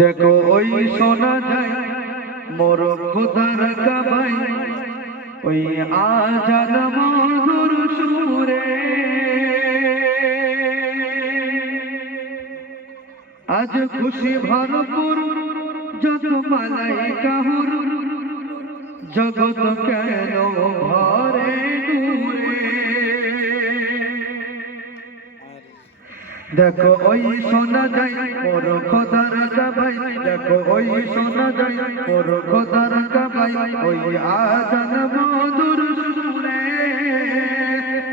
দেখো ওই শোনা যায় মোর খোদার কাবাই, ওই আজান মধুর সুরে। আজ খুশি ভরপুর যত মালাইকা হুর, জগৎ কেন ভরে নূরে। দেখো ওই শোনা যায় মোর খোদার কাবাই, দেখো ওই শোনা যায় মোর খোদার কাবাই, ওই আজান মধুর সুরে।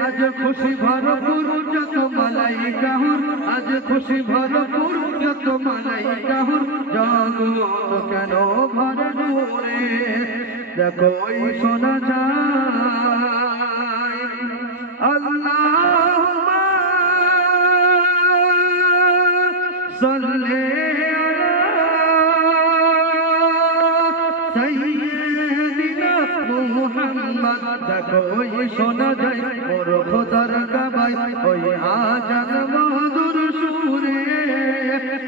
আজ খুশি ভরপুর যত মালাইকা হুর, আজ খুশি ভরপুর যত মালাইকা হুর, জগৎ কেন ভরে নূরে। দেখো ওই শোনা যায় আল্লাহুম্মা সাল্লি আলা সাইয়্যিদিনা মুহাম্মদ। দেখো ওই শোনা যায় মোর খোদার কাবাই, ওই আজান মধুর সুরে।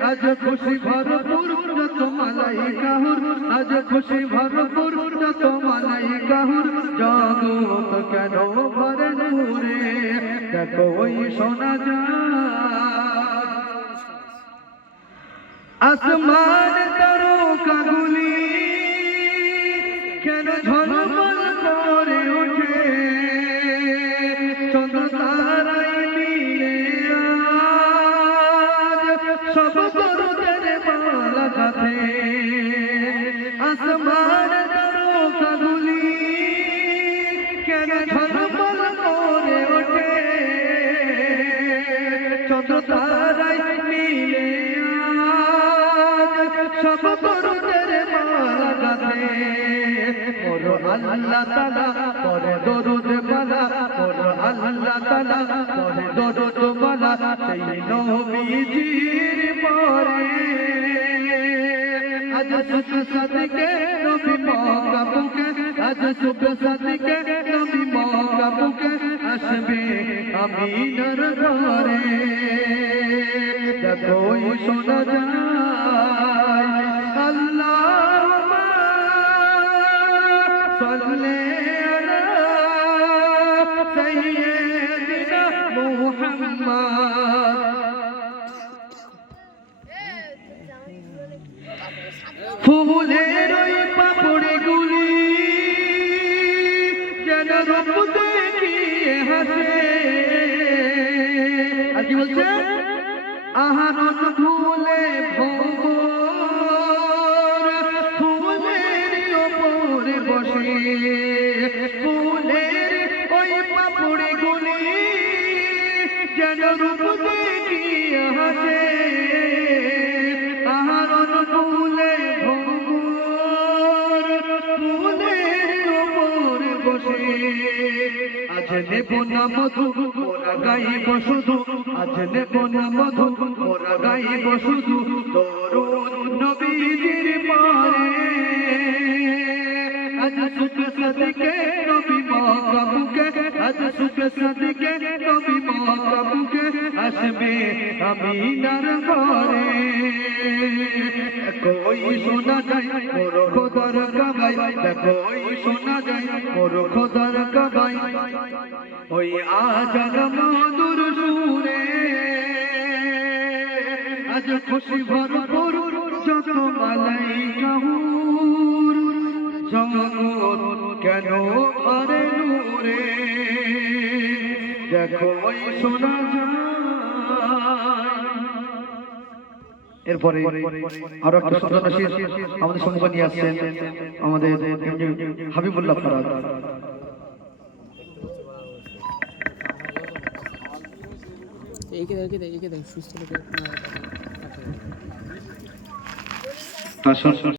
আজ খুশি ভরপুর যত মালাইকা হুর, আজ খুশি ভরপুর যত মালাইকা হুর, জগৎ কেন ভরে নূরে। দেখো ওই শোনা যায় আসমান তারকাগুলি কেন ঝলমল করে ওঠে, চন্দ্র তারাই মিলে আজ সব দরদের মালা গাঁথে। আসমান তারকাগুলি কেন ঝলমল করে ওঠে, চন্দ্র তারাই মিলে সব দরদের মালা গাঁথে। ওর আল্লাহ তাআলা পরে দরুদ মালা, ওর আল্লাহ তাআলা পরে দরুদ মালা, সেই নবীজির পরে। আজ সুখ সাদিকে নবী মক্কা বুকে, আজ সুখ সাদিকে নবী মক্কা বুকে, আসবে আমিনার ঘরে। দেখো ওই শোনা যায় আল্লাহুম্মা সাল্লি আলা সাইয়্যিদিনা মুহাম্মদ। ফুলের ওই পাপড়িগুলি যেন রূপ দেখিয়ে হাসে। আর কি বলছে? আহারন ফুলে ভোর, ফুলের ওপরে বসে। ফুলের ওই পাপড়িগুলি যেন রূপ দেখিয়ে হাসে। আহারন ফুলে ভোর, ফুলের ওপরে বসে। আজ নেব না মধু মোরা গাইব শুধু, আজ নেব না মধু মোরা গাইব শুধু, দরুদ নবীজির পরে। আজ সুখ সাদিকে নবী মক্কা বুকে, আজ সুখ সাদিকে নবী মক্কা বুকে, আসবে আমিনার ঘরে। দেখো ওই শোনা যায় মোর খোদার কাবাই, দেখো ওই শোনা যায় মোর খোদার কাবাই, ওই আজান মধুর সুরে। আজ খুশি ভরপুর যত মালাইকা হুর, জগৎ কেন ভরে নূরে। দেখো ওই শোনা যায়। এরপরে আরো একটা সুন্দর নসিহত আমাদের সম্মুখে নিয়ে আসছেন আমাদের হাবিবুল্লাহ ফরাদ। সুস্থ